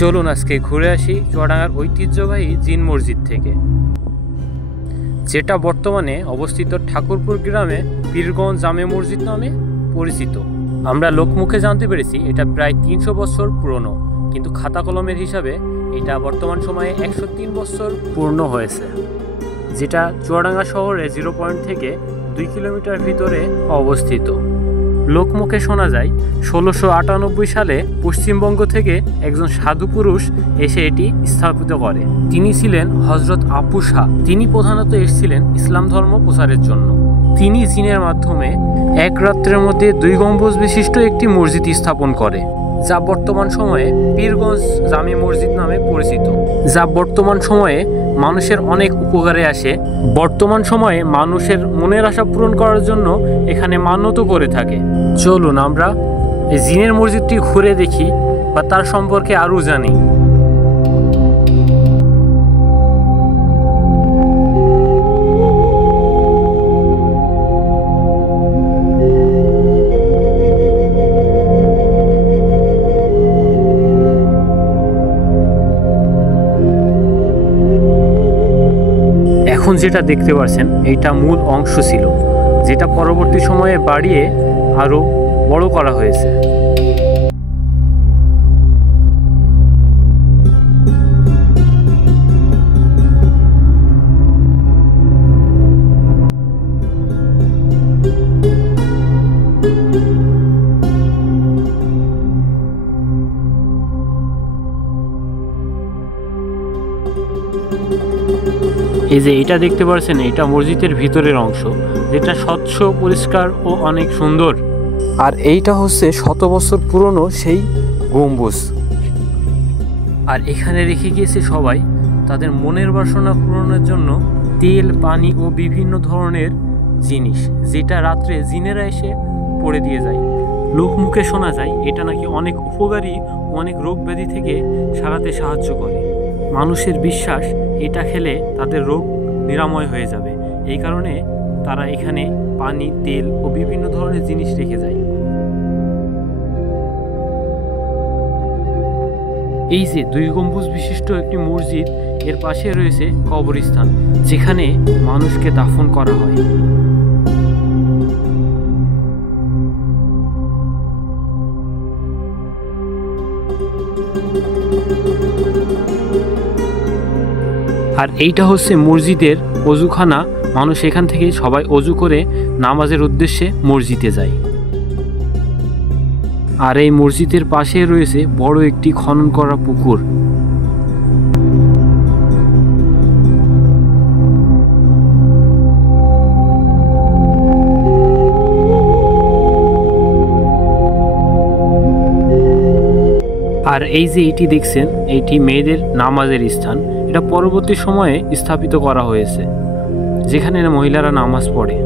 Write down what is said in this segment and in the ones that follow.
চলুন আজকে ঘুরে আসি চুয়াডাঙ্গার ঐতিহ্যবাহী জিন মসজিদ থেকে, যেটা বর্তমানে অবস্থিত ঠাকুরপুর গ্রামে পীরগঞ্জ জামে মসজিদ নামে পরিচিত। আমরা লোকমুখে জানতে পেরেছি এটা প্রায় 300 বছর পুরনো, কিন্তু খাতা কলমের হিসাবে এটা বর্তমান সময়ে 103 বছর পূর্ণ হয়েছে, যেটা চুয়াডাঙ্গা শহরে 0 পয়েন্ট থেকে 2 কিলোমিটার ভিতরে অবস্থিত। লোকমুখে শোনা যায় 1698 সালে পশ্চিমবঙ্গ থেকে একজন সাধু পুরুষ এসে এটি স্থাপিত করে। তিনি ছিলেন হজরত আপু শাহ। তিনি প্রধানত এসেছিলেন ইসলাম ধর্ম প্রচারের জন্য। তিনি জিনের মাধ্যমে এক রাত্রের মধ্যে 2 গম্বুজ বিশিষ্ট একটি মসজিদ স্থাপন করে, যা বর্তমান সময়ে পীরগঞ্জ জামে মসজিদ নামে পরিচিত, যা বর্তমান সময়ে মানুষের অনেক উপকারে আসে। বর্তমান সময়ে মানুষের মনের আশা পূরণ করার জন্য এখানে মান্যত করে থাকে। চলুন আমরা এই জিনের মসজিদটি ঘুরে দেখি বা তার সম্পর্কে আরও জানি। এখন যেটা দেখতে পাচ্ছেন এইটা মূল অংশ ছিল, যেটা পরবর্তী সময়ে বাড়িয়ে আরও বড় করা হয়েছে। এই যে এটা দেখতে পাচ্ছেন, এটা মসজিদের ভিতরের অংশ, যেটা স্বচ্ছ, পরিষ্কার ও অনেক সুন্দর। আর এইটা হচ্ছে 100 বছর পুরনো সেই গম্বুজ। আর এখানে রেখে গিয়েছে সবাই তাদের মনের বাসনা পূরণের জন্য তেল, পানি ও বিভিন্ন ধরনের জিনিস, যেটা রাত্রে জিনেরা এসে পড়ে দিয়ে যায়। লোকমুখে শোনা যায় এটা নাকি অনেক উপকারী, অনেক রোগ ব্যাধি থেকে সারাতে সাহায্য করে। মানুষের বিশ্বাস এটা খেলে তাদের রোগ নিরাময় হয়ে যাবে, এই কারণে তারা এখানে পানি, তেল ও বিভিন্ন ধরনের জিনিস রেখে যায়। এই যে 2 গম্বুজ বিশিষ্ট একটি মসজিদ, এর পাশে রয়েছে কবরস্থান, যেখানে মানুষকে দাফন করা হয়। আর এইটা হচ্ছে মসজিদের অজুখানা। মানুষ এখান থেকে সবাই অজু করে নামাজের উদ্দেশ্যে মসজিদে যায়। আর এই মসজিদের পাশে রয়েছে বড় একটি খনন করা পুকুর। আর এই যে এটি দেখছেন, এটি মেয়েদের নামাজের স্থান। এটা পরবর্তী সময়ে স্থাপিত করা হয়েছে, যেখানে মহিলারা নামাজ পড়ে।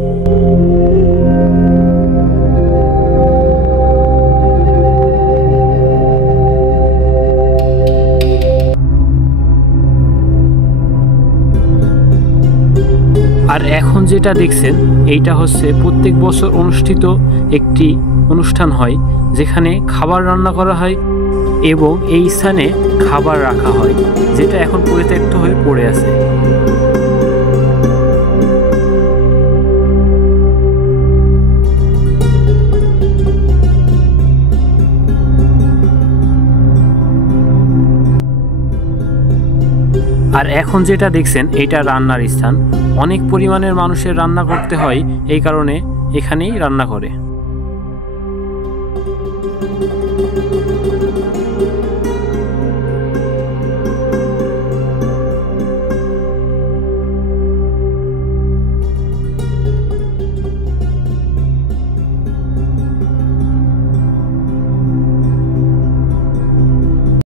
আর এখন যেটা দেখছেন, এইটা হচ্ছে প্রত্যেক বছর অনুষ্ঠিত একটি অনুষ্ঠান হয়, যেখানে খাবার রান্না করা হয় এবং এই স্থানে খাবার রাখা হয়, যেটা এখন পরিত্যক্ত হয়ে পড়ে আছে। আর এখন যেটা দেখছেন, এটা রান্নার স্থান। অনেক পরিমাণের মানুষের রান্না করতে হয়, এই কারণে এখানেই রান্না করে।